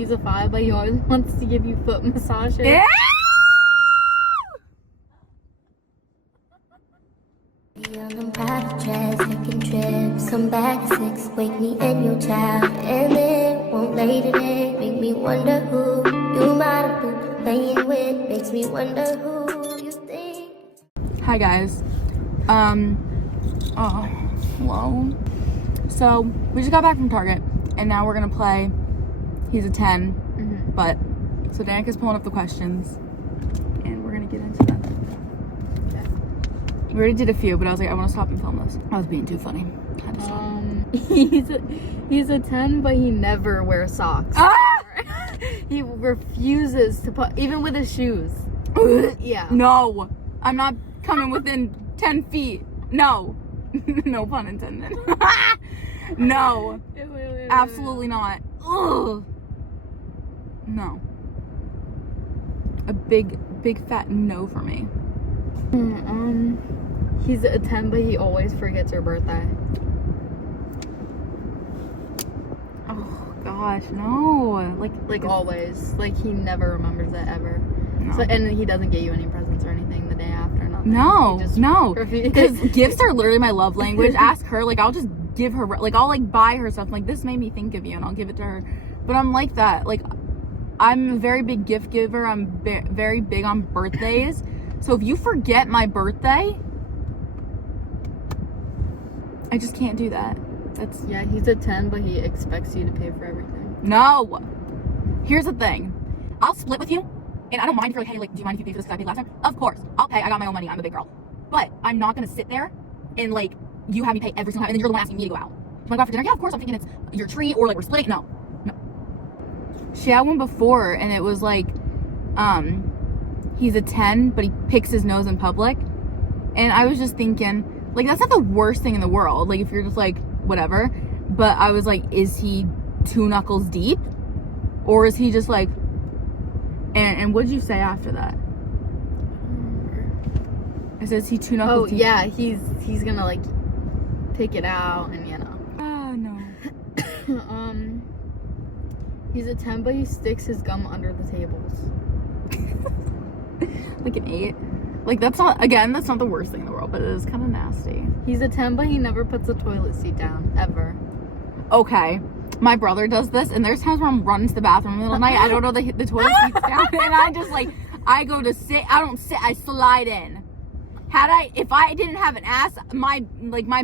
He's a 5, but he always wants to give you foot massages. Yeah. Young and private jets, taking trips, come back at 6, wake me and your child, and then won't lay today, make me wonder who you might have been playing with, makes me wonder who you think. Hi guys. Oh, hello. So we just got back from Target, and now we're gonna play He's a 10. Mm-hmm. But so Danica's pulling up the questions, and we're gonna get into them. We already did a few, but I was like, I want to stop and film this. I was being too funny. I had to stop. He's a 10, but he never wears socks. Ah! He refuses to put, even with his shoes. Yeah. No, I'm not coming within 10 feet. No. No pun intended. No. Absolutely not. Ugh. No. A big fat no for me. He's a 10, but he always forgets your birthday. Oh gosh, no. Like always. Like he never remembers it ever. No. So, and he doesn't get you any presents or anything the day after. Nothing. No. Because gifts are literally my love language. Ask her. Like I'll just give her. Like I'll like buy her stuff. Like this made me think of you, and I'll give it to her. But I'm like that. Like I'm a very big gift giver. I'm very big on birthdays. So if you forget my birthday, I just can't do that. That's yeah, he's a 10, but he expects you to pay for everything. no. Here's the thing. I'll split with you, and I don't mind if you're like, hey, like, do you mind if you pay for this because I paid last time? Of course. I'll pay. I got my own money. I'm a big girl. But I'm not going to sit there and, like, you have me pay every single time, and then you're the one asking me to go out. Do you want to go out for dinner? Yeah, of course. I'm thinking it's your treat, or, like, we're splitting. No. She had one before, and it was, like, he's a 10, but he picks his nose in public. And I was just thinking, like, that's not the worst thing in the world. Like, if you're just, like, whatever. But I was like, is he 2 knuckles deep? Or is he just, like... And what did you say after that? I said, is he 2 knuckles deep? Oh, yeah, he's gonna, like, pick it out and, you know. Oh, no. He's a 10, but he sticks his gum under the tables. Like an 8. Like, that's not the worst thing in the world, but it is kind of nasty. He's a 10, but he never puts the toilet seat down, ever. Okay. My brother does this, and there's times where I'm running to the bathroom in the middle of the night, I don't know the toilet seat's down, and I just, like, I go to sit, I don't sit, I slide in. If I didn't have an ass, my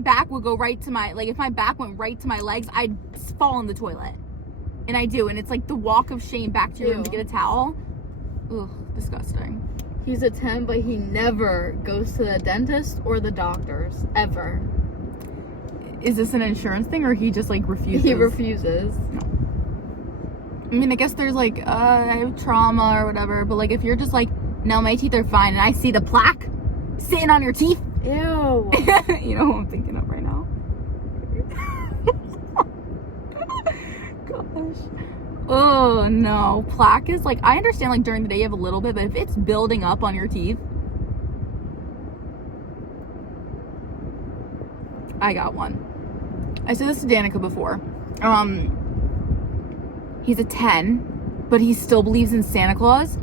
back would go right to my, like, if my back went right to my legs, I'd fall in the toilet. And I do, and it's like the walk of shame back to your room to get a towel. Ugh, disgusting. He's a 10, but he never goes to the dentist or the doctors, ever. Is this an insurance thing, or he just, like, refuses? He refuses. No. I mean, I guess there's, like, I have trauma or whatever, but, like, if you're just like, no, my teeth are fine, and I see the plaque sitting on your teeth. Ew. You know who I'm thinking of right now. Gosh. Oh, no. Plaque is, like, I understand, like, during the day you have a little bit, but if it's building up on your teeth, I got one. I said this to Danica before. He's a 10, but he still believes in Santa Claus,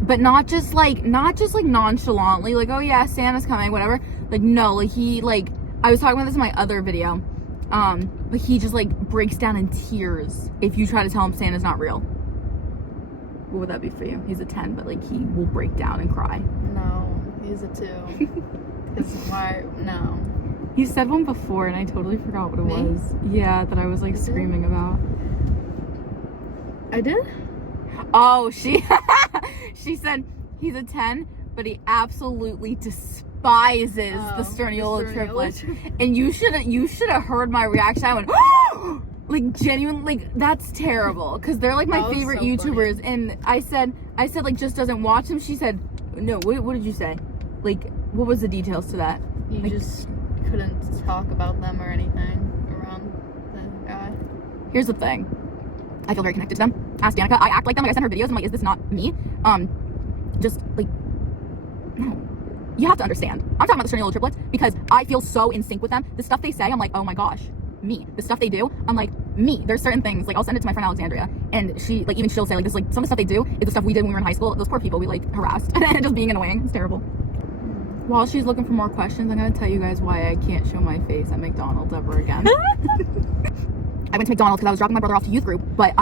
but not just like nonchalantly, like, oh yeah, Santa's coming, whatever. Like, no, like, he, like, I was talking about this in my other video, but he just, like, breaks down in tears if you try to tell him Santa's not real. What would that be for you? He's a 10, but, like, he will break down and cry. No, he's a 2. Because why? No. You said one before, and I totally forgot what it Me? was. Yeah, that I was, like, screaming about. I did? Oh, she said he's a 10, but he absolutely despises the Sterniola triplets. And you should have heard my reaction. I went, oh! Like, genuinely, like, that's terrible, because they're, like, my favorite YouTubers. Funny. And I said, like, just doesn't watch them. She said, no, what did you say? Like, what was the details to that? You like, just couldn't talk about them or anything around the guy. Here's the thing. I feel very connected to them. Ask Danica. I act like them. Like, I send her videos. I'm like, is this not me? Just, like, no. You have to understand. I'm talking about the Sterniola triplets because I feel so in sync with them. The stuff they say, I'm like, oh my gosh, me. The stuff they do, I'm like, me. There's certain things, like I'll send it to my friend Alexandria, and she, like, even she'll say, like, this, like, some of the stuff they do is the stuff we did when we were in high school. Those poor people we, like, harassed. Just being annoying. It's terrible. While she's looking for more questions, I'm gonna tell you guys why I can't show my face at McDonald's ever again. I went to McDonald's because I was dropping my brother off to youth group, but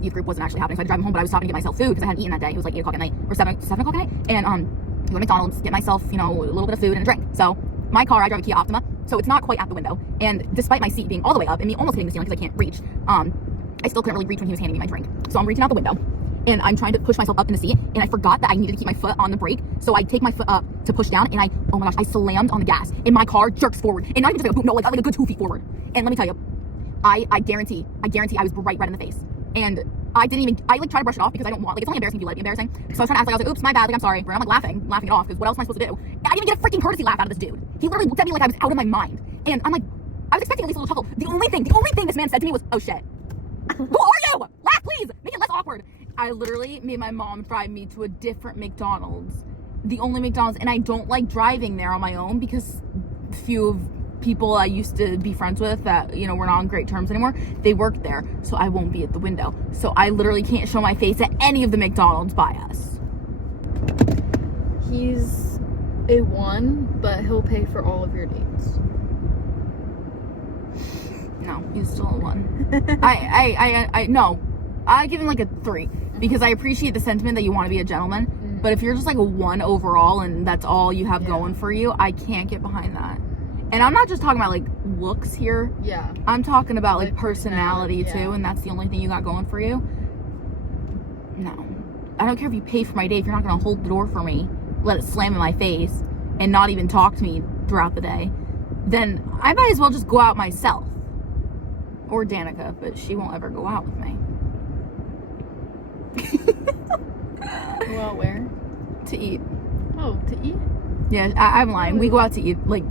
youth group wasn't actually happening, so I had to drive him home, but I was stopping to get myself food because I hadn't eaten that day. It was like 8 o'clock at night, or 7 o'clock at night, and go to McDonald's, get myself, you know, a little bit of food and a drink. So my car, I drive a Kia Optima, so it's not quite at the window, and despite my seat being all the way up and me almost hitting the ceiling because I can't reach, I still couldn't really reach when he was handing me my drink. So I'm reaching out the window, and I'm trying to push myself up in the seat, and I forgot that I needed to keep my foot on the brake, so I take my foot up to push down, and oh my gosh, I slammed on the gas, and my car jerks forward, and not even just like a boot, no, like a good 2 feet forward. And let me tell you, I guarantee I was bright red in the face, and I like try to brush it off because I don't want, like, it's only embarrassing if you let it be embarrassing. So I was trying to act like, I was like, oops, my bad, like, I'm sorry. And I'm like laughing it off because what else am I supposed to do? And I didn't even get a freaking courtesy laugh out of this dude. He literally looked at me like I was out of my mind. And I'm like, I was expecting at least a little chuckle. The only thing this man said to me was, oh shit. Who are you? Laugh, please. Make it less awkward. I literally made my mom drive me to a different McDonald's. The only McDonald's, and I don't like driving there on my own because a few of people I used to be friends with that, you know, we're not on great terms anymore, they work there, so I won't be at the window. So I literally can't show my face at any of the McDonald's by us. He's a 1, but he'll pay for all of your dates. No, he's still a 1. I no. I give him like a 3 because I appreciate the sentiment that you want to be a gentleman, but if you're just like a 1 overall and that's all you have going for you, I can't get behind that. And I'm not just talking about like looks here. Yeah. I'm talking about like personality too, and that's the only thing you got going for you. No. I don't care if you pay for my day, if you're not gonna hold the door for me, let it slam in my face, and not even talk to me throughout the day, then I might as well just go out myself. Or Danica, but she won't ever go out with me. Go out where? To eat. Oh, to eat? Yeah, I'm lying. We go out to eat like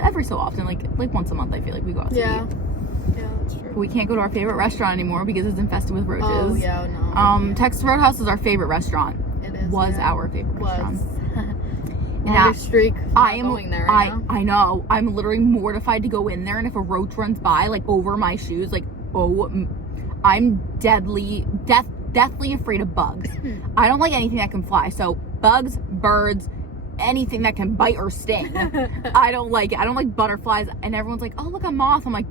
every so often, like once a month. I feel like we go out to eat. Yeah, that's true. We can't go to our favorite restaurant anymore because it's infested with roaches. Oh yeah, no. Texas Roadhouse is our favorite restaurant. It is. Was our favorite restaurant. And streak. I am going there. Right now. I know. I'm literally mortified to go in there, and if a roach runs by, like over my shoes, like I'm deathly afraid of bugs. I don't like anything that can fly. So bugs, birds, anything that can bite or sting. I don't like it. I don't like butterflies. And everyone's like, oh, look, a moth. I'm like,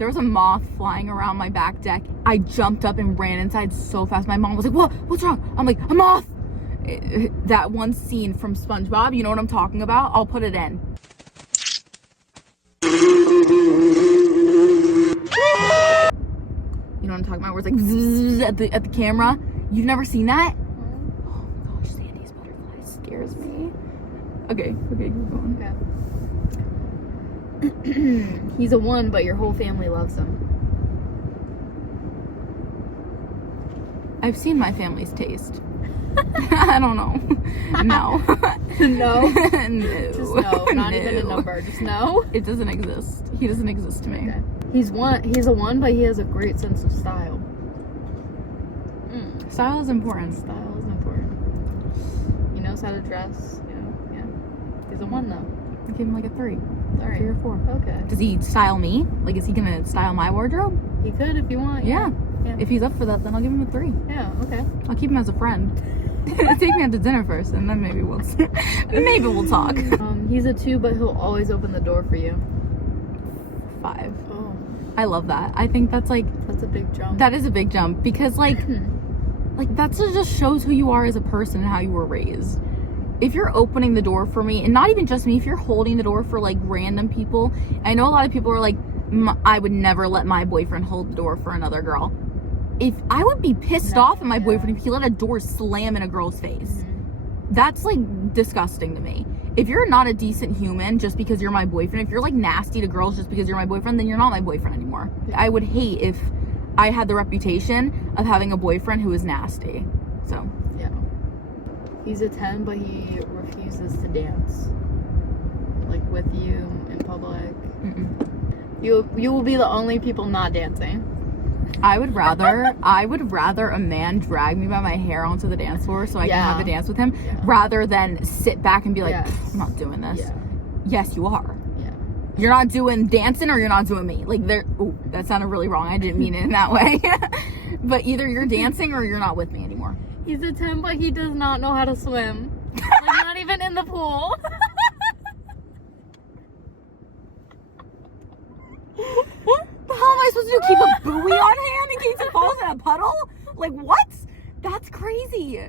There was a moth flying around my back deck. I jumped up and ran inside so fast. My mom was like, what's wrong? I'm like, a moth. That one scene from SpongeBob, you know what I'm talking about? I'll put it in. You know what I'm talking about? Where it's like zzz at the camera. You've never seen that? Oh my gosh, Sandy's butterfly scares me. Okay, keep going. Okay. He's a 1, but your whole family loves him. I've seen my family's taste. I don't know. No. No? No. Just no. Not even a number. Just no? It doesn't exist. He doesn't exist to me. Okay. He's a 1, but he has a great sense of style. Style is important. Style is important. He knows how to dress. Yeah. He's a 1 though. I give him like a 3. All right. 3 or 4. Okay. Does he style me? Like, is he gonna style my wardrobe? He could if you want. Yeah. If he's up for that, then I'll give him a 3. Yeah. Okay. I'll keep him as a friend. Take me out to dinner first, and then maybe we'll talk. He's a 2, but he'll always open the door for you. 5. Oh. I love that. I think that's a big jump. That is a big jump because like that just shows who you are as a person and how you were raised. If you're opening the door for me, and not even just me, if you're holding the door for like random people, I know a lot of people are like, I would never let my boyfriend hold the door for another girl. If I would be pissed off at my boyfriend if he let a door slam in a girl's face. That's like disgusting to me. If you're not a decent human just because you're my boyfriend, if you're like nasty to girls just because you're my boyfriend, then you're not my boyfriend anymore. I would hate if I had the reputation of having a boyfriend who is nasty. So yeah, he's a 10, but he refuses to dance like with you in public. You will be the only people not dancing. I would rather a man drag me by my hair onto the dance floor so I can have a dance with him rather than sit back and be like, I'm not doing this. Yes, you are. You're not doing dancing or you're not doing me. Like, oh, that sounded really wrong. I didn't mean it in that way. But either you're dancing or you're not with me anymore. He's a 10, but he does not know how to swim. Like, not even in the pool. How am I supposed to do? Keep a buoy on hand in case it falls in a puddle? Like, what? That's crazy.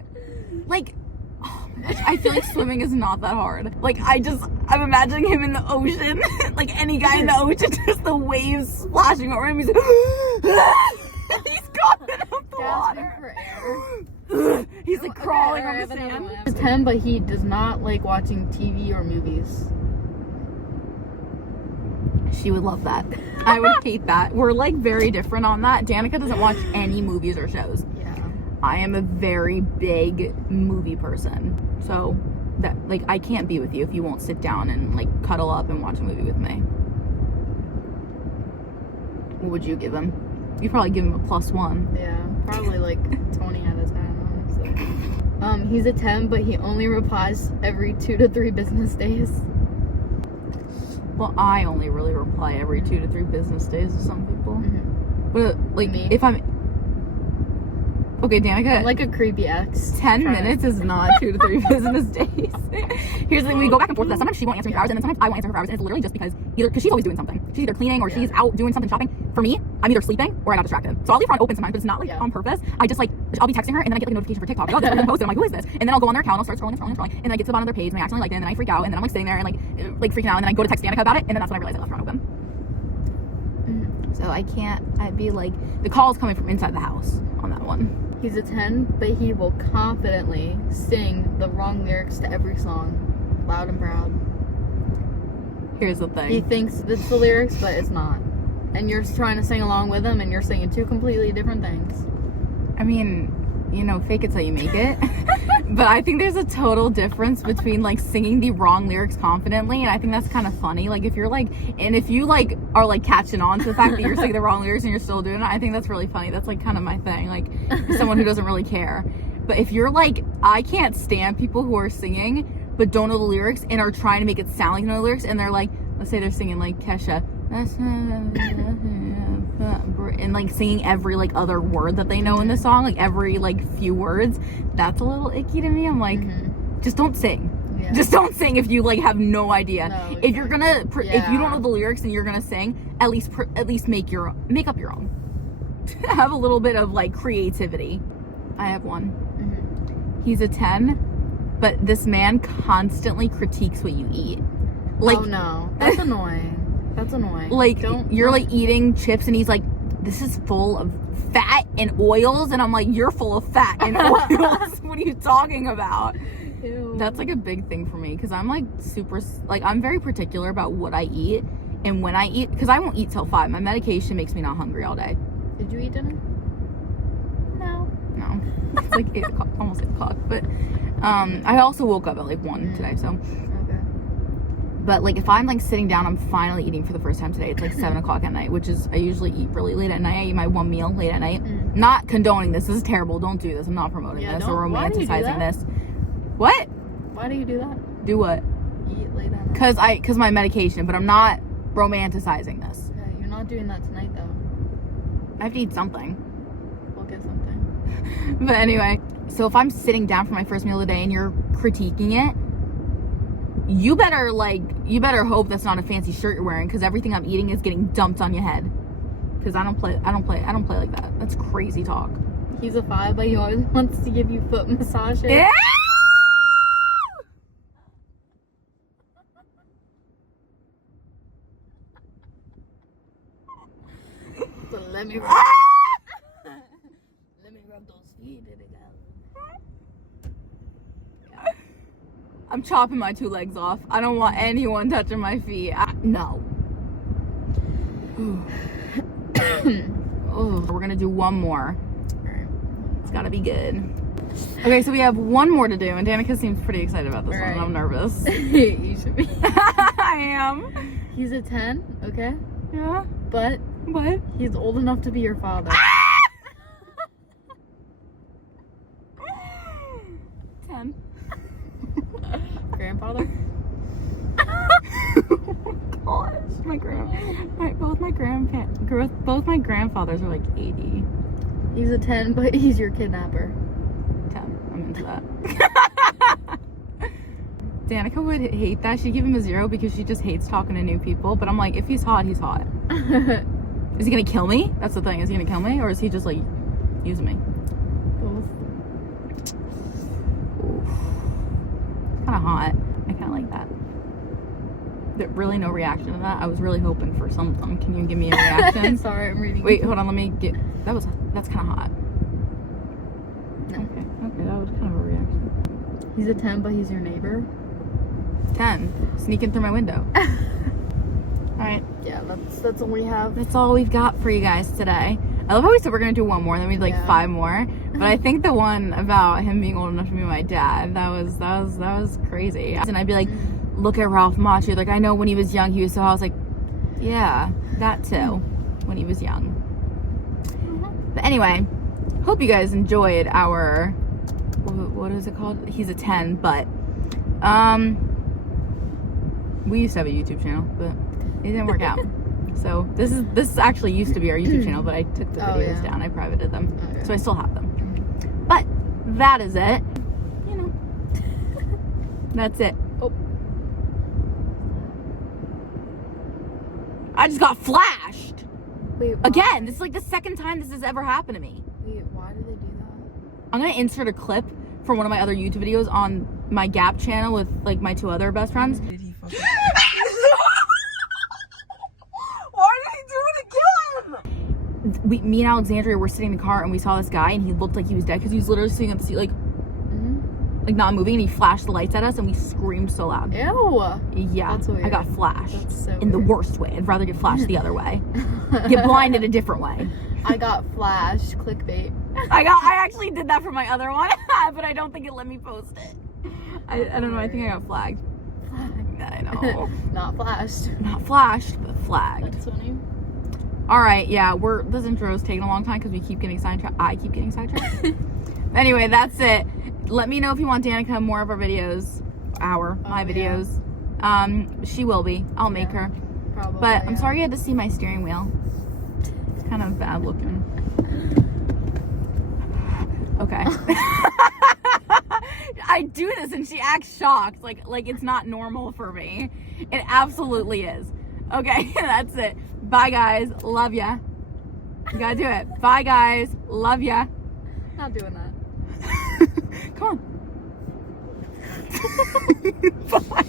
Like, oh my gosh, I feel like swimming is not that hard. Like, I'm imagining him in the ocean. Like, any guy in the ocean, just the waves splashing over him. He's like, he's coming up the water. For air. He's like crawling on the sand. He's a 10, but he does not like watching TV or movies. She would love that. I would hate that. We're like very different on that. Danica doesn't watch any movies or shows. Yeah. I am a very big movie person. So that, like, I can't be with you if you won't sit down and like cuddle up and watch a movie with me. What would you give him? You'd probably give him a +1. Yeah, probably like 20 out of 10, honestly. He's a 10, but he only replies every 2 to 3 business days. Well, I only really reply every 2 to 3 business days to some people. Mm-hmm. But like, Me? if I'm okay, Danica. I'm like a creepy ex. 10 minutes is not 2 to 3 business days. Here's the thing, we go back and forth with that. Sometimes she won't answer me for hours, and then sometimes I won't answer her for hours, and it's literally just because she's always doing something. She's either cleaning or she's out doing something shopping. For me, I'm either sleeping or I got distracted. So I'll leave her on open sometimes, but it's not like on purpose. I just like, I'll be texting her and then I get like a notification for TikTok. Like, oh, this person's posted. I'm like, who is this? And then I'll go on their account, I'll start scrolling, and then I get to the bottom of their page and I accidentally like it, and then I freak out, and then I'm like sitting there and like freaking out, and then I go to text Danica about it, and then that's when I realize I left her on open. So I'd be like, the call is coming from inside the house on that one. He's a 10, but he will confidently sing the wrong lyrics to every song, loud and proud. Here's the thing. He thinks it's the lyrics, but it's not. And you're trying to sing along with him, and you're singing 2 completely different things. I mean, you know, fake it till you make it. But I think there's a total difference between like singing the wrong lyrics confidently, and I think that's kind of funny. Like, if you're like, and if you like are like catching on to the fact that you're singing the wrong lyrics and you're still doing it, I think that's really funny. That's like kind of my thing, like someone who doesn't really care. But if you're like, I can't stand people who are singing but don't know the lyrics and are trying to make it sound like they know the lyrics, and they're like, let's say they're singing like Kesha, and like singing every like other word that they know in the song, like every like few words. That's a little icky to me. I'm like, just don't sing. Yeah. Just don't sing if you like have no idea. No, if you're gonna if you don't know the lyrics and you're gonna sing, at least make up your own. Have a little bit of like creativity. I have one. He's a 10, but this man constantly critiques what you eat. Like, oh no, that's annoying. That's annoying. Like, you're like eating chips and he's like, this is full of fat and oils, and I'm like, you're full of fat and oils. What are you talking about? Ew. That's like a big thing for me, because I'm like super, like, I'm very particular about what I eat and when I eat, because I won't eat till 5. My medication makes me not hungry all day. Did you eat dinner? No. It's like 8 o'clock, almost 8 o'clock, but I also woke up at like 1 today, so. But like, if I'm like sitting down, I'm finally eating for the first time today. It's like 7 o'clock at night, which is, I usually eat really late at night. I eat my 1 meal late at night. Not condoning this. This is terrible. Don't do this. I'm not promoting this or romanticizing this. What? Why do you do that? Do what? Eat late at night. Cause my medication, but I'm not romanticizing this. Okay, you're not doing that tonight though. I have to eat something. We'll get something. But anyway, so if I'm sitting down for my first meal of the day and you're critiquing it, you better hope that's not a fancy shirt you're wearing, because everything I'm eating is getting dumped on your head. Because I don't play like that. That's crazy talk. He's a 5, but he always wants to give you foot massages. Yeah. So let me rub those feet, baby girl. I'm chopping my 2 legs off. I don't want anyone touching my feet. No. We're gonna do one more. It's gotta be good. Okay, so we have one more to do, and Danica seems pretty excited about this one. I'm nervous. You should be. I am. He's a 10, okay? Yeah. But he's old enough to be your father. 10. Grandfather? Oh my gosh. both my grandfathers are like 80. He's a 10, but he's your kidnapper. 10. I'm into that. Danica would hate that. She'd give him a 0 because she just hates talking to new people. But I'm like, if he's hot, he's hot. Is he gonna kill me? That's the thing. Is he gonna kill me, or is he just like using me? Both. Kind of hot. I kind of like that. There really no reaction to that. I was really hoping for something. Can you give me a reaction? Sorry, I'm reading. Wait, hold on. Let me get. That's kind of hot. No. Okay, that was kind of a reaction. He's a 10, but he's your neighbor. 10. Sneaking through my window. Alright. Yeah, that's all we have. That's all we've got for you guys today. I love how we said we're gonna do one more, and then we did like 5 more. But I think the one about him being old enough to be my dad, that was crazy. And I'd be like, look at Ralph Macchio. Like, I know when he was young, he was so. I was like, yeah, that too. When he was young. But anyway, hope you guys enjoyed our. What is it called? He's a 10, but we used to have a YouTube channel, but it didn't work out. So this actually used to be our YouTube channel, but I took the videos down. I privated them, so I still have them. But that is it. You know, that's it. Oh, I just got flashed. wait. Why? Again. This is like the second time this has ever happened to me. Wait, why did they do that? I'm gonna insert a clip from one of my other YouTube videos on my Gap channel with like my 2 other best friends. Did he fucking... Why did he do it again? Me and Alexandria were sitting in the car and we saw this guy and he looked like he was dead because he was literally sitting on the seat like not moving, and he flashed the lights at us and we screamed so loud. Ew. Yeah, That's weird. I got flashed That's so in the weird. worst way. I'd rather get flashed the other way. Get blinded a different way. I got flashed. Clickbait. I actually did that for my other one, but I don't think it let me post it. I don't know. I think I got flagged. I know. Not flashed. Not flashed, but flagged. That's funny. All right, yeah. This intro is taking a long time because we keep getting sidetracked. I keep getting sidetracked. Anyway, that's it. Let me know if you want Danica more of our videos. My videos. Yeah. She will be. I'll make her. Probably. But I'm sorry you had to see my steering wheel. It's kind of bad looking. Okay. I do this and she acts shocked. Like it's not normal for me. It absolutely is. Okay, that's it. Bye guys. Love ya. You gotta do it. Bye guys. Love ya. Not doing that. Come on. Bye.